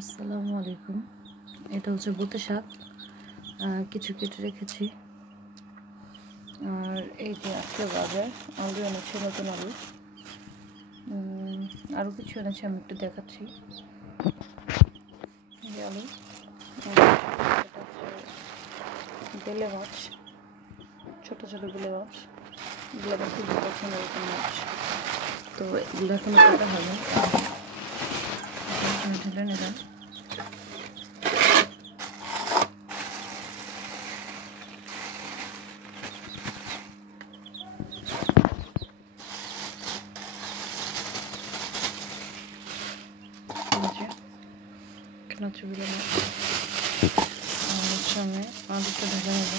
আসসালামু আলাইকুম। এটা হচ্ছে বুতে শাক, কিছু কেটে রেখেছি। আর এই যে আজকে বাজার আলু এনেছে, নতুন আলু। আরও কিছু এনেছে, আমি একটু দেখাচ্ছি। এই যে আলু, এটা হচ্ছে বেলে মাছ, ছোটো ছোটো বেলে মাছ। এগুলো আমার খুবই পছন্দ, এরকম মাছ। তো এগুলো এখনো কাটা হবে, ঢেলে নিলাম। এখানে হচ্ছে বেলে মাছ, আর হচ্ছে আমি আলুটা ঢেলে নেব।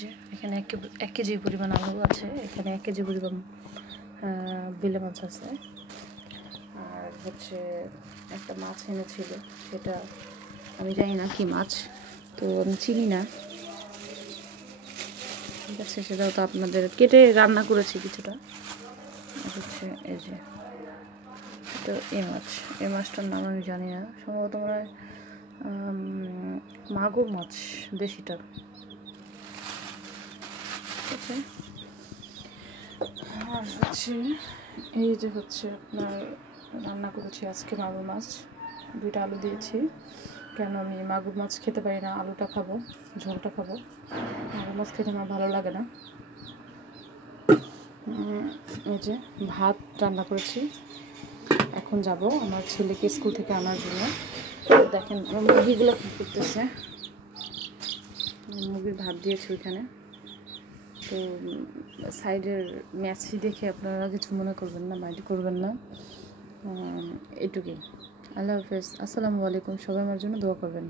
যে এখানে 1 কেজি পরিমাণ আলু আছে, এখানে 1 কেজি পরিমাণ বেলে মাছ আছে। আর হচ্ছে একটা মাছ এনেছিল, সেটা আমি জানি না কি মাছ, তো আমি চিনি না। ঠিক আছে, সেটাও তো আপনাদের কেটে রান্না করেছি কিছুটা। আর হচ্ছে এই যে, তো এই মাছটার নাম আমি জানি না, সম্ভবত মনে হয় মাগুর মাছ, দেশিটা। ঠিক আছে। আর হচ্ছে এই যে হচ্ছে আপনার রান্না করেছি আজকে মাগুর মাছ, 2টা আলু দিয়েছি। কেন আমি মাগুর মাছ খেতে পারি না, আলুটা খাবো, ঝোলটা খাবো। মাগুর মাছ খেতে আমার ভালো লাগে না। এই যে ভাত রান্না করেছি, এখন যাব আমার ছেলেকে স্কুল থেকে আনার জন্য। দেখেন আমার মুরগিগুলো কী করতেছে, মুরগির ভাত দিয়েছি ওইখানে। তো সাইডের ম্যাচি দেখে আপনারা কিছু মনে করবেন না, মাইন্ড করবেন না। এটুকুই। আল্লাহ হাফেজ, আসসালামু আলাইকুম। সবাই আমার জন্য দোয়া করবেন।